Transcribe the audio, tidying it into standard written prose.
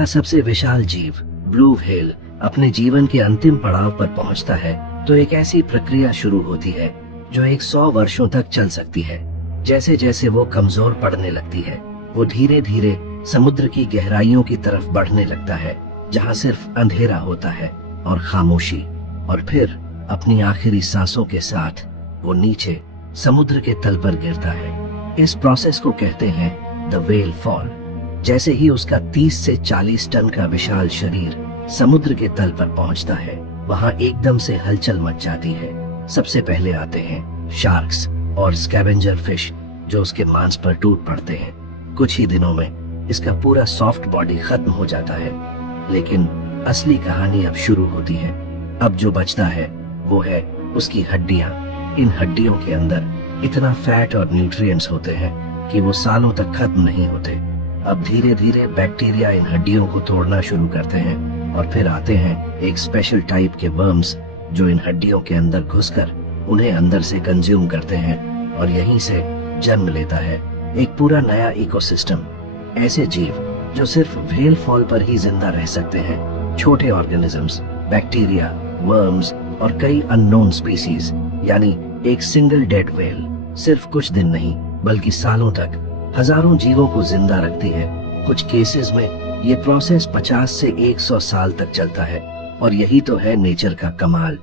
का सबसे विशाल जीव ब्लू व्हेल अपने जीवन के अंतिम पड़ाव पर पहुंचता है तो एक ऐसी प्रक्रिया शुरू होती है जो 100 वर्षों तक चल सकती है। जैसे जैसे वो कमजोर पड़ने लगती है, वो धीरे धीरे समुद्र की गहराइयों की तरफ बढ़ने लगता है, जहां सिर्फ अंधेरा होता है और खामोशी। और फिर अपनी आखिरी सांसों के साथ वो नीचे समुद्र के तल पर गिरता है। इस प्रोसेस को कहते हैं द व्हेल फॉल। जैसे ही उसका 30 से 40 टन का विशाल शरीर समुद्र के तल पर पहुंचता है, वहां एकदम से हलचल मच जाती है। सबसे पहले आते हैं शार्क्स और स्कैवेंजर फिश, जो उसके मांस पर टूट पड़ते हैं। कुछ ही दिनों में इसका पूरा सॉफ्ट बॉडी खत्म हो जाता है। लेकिन असली कहानी अब शुरू होती है। अब जो बचता है वो है उसकी हड्डियां। इन हड्डियों के अंदर इतना फैट और न्यूट्रिएंट्स होते हैं कि वो सालों तक खत्म नहीं होते। अब धीरे धीरे बैक्टीरिया इन हड्डियों को तोड़ना शुरू करते हैं और फिर आते हैं एक स्पेशल टाइप के वर्म्स, जो इन हड्डियों के अंदर घुसकर उन्हें अंदर से कंज्यूम करते हैं और यहीं से जन्म लेता है एक पूरा नया इकोसिस्टम। ऐसे जीव जो सिर्फ व्हेल फॉल पर ही जिंदा रह सकते हैं, छोटे ऑर्गेनिजम्स, बैक्टीरिया, वर्म्स और कई अननोन स्पीसीज। यानी एक सिंगल डेड व्हेल सिर्फ कुछ दिन नहीं बल्कि सालों तक हजारों जीवों को जिंदा रखती है। कुछ केसेस में ये प्रोसेस 50 से 100 साल तक चलता है। और यही तो है नेचर का कमाल।